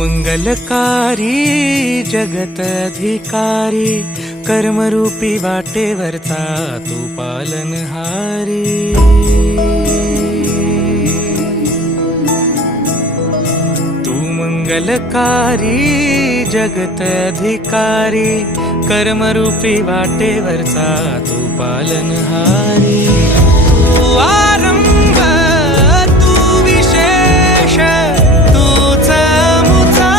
मंगलकारी जगत अधिकारी कर्मरूपी वाटेवरचा तू पालनहारी। तू मंगलकारी जगत अधिकारी कर्मरूपी वाटेवरचा तू पालनहारी। तू आरंभ तू विशेष तूच मुचा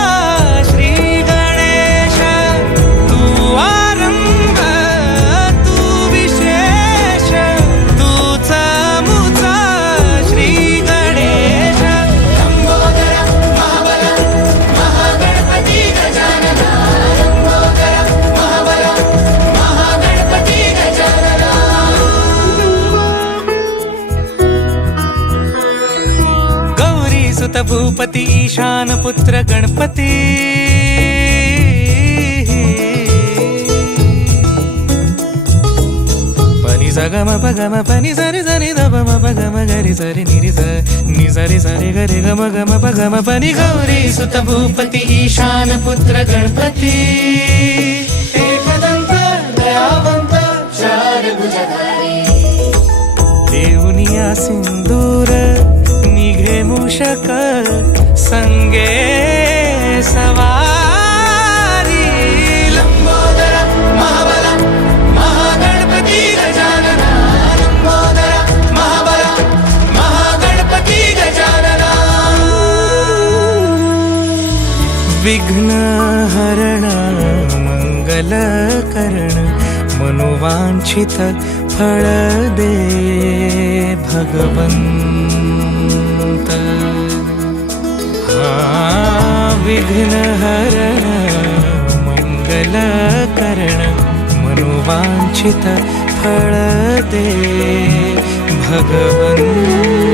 श्री गणेश। तू आरंभ तू विशेष तूच मुचा श्री गणेश। लंबोदर महाबल महागणपती गजानन। लंबोदर महाबल महागणपती गजानन। गौरी सुत भूपती ईशान पुत्र गणपती। पनि सगम पगम पनि सरि सरि दप म पगम गरि सरि निरि स नि सरि सरि गरि गम गम पगम पनि। गौरी सुत भूपती ईशान पुत्र गणपती। एकदंत दयावंत चार भुजधारी। देऊनिया सिंदूर निघे मूषक संगे सवारी। लंबोदर महाबल महागणपती गजानन। लंबोदर महाबल महागणपती गजानन। विघ्न हरण मंगल करण मनोवांछित फळ दे भगवंत। विघ्न हरण मंगल करण मनोवांछित फळ दे भगवंत।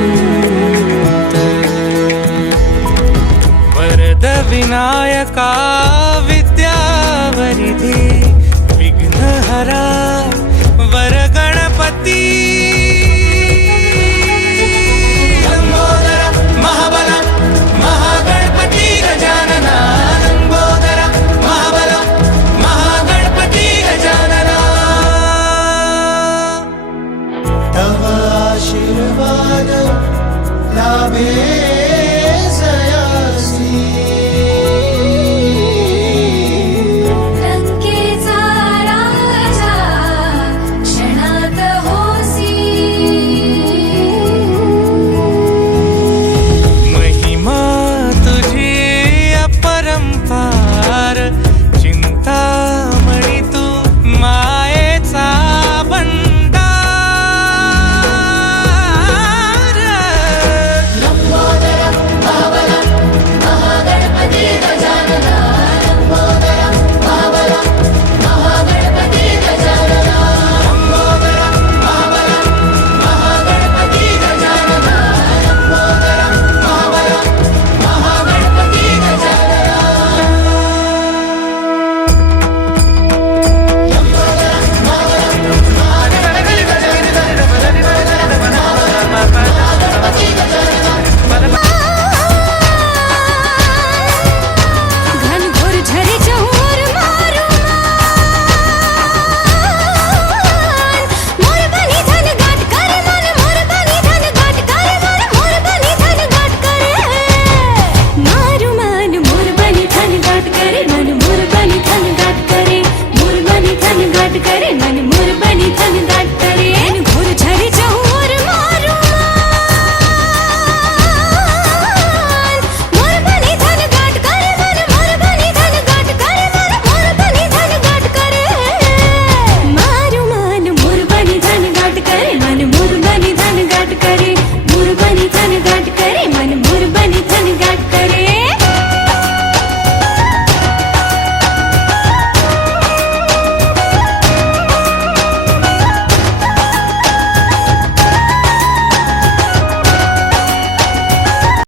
वरद विनायका विद्यावरिधी विघ्नहरा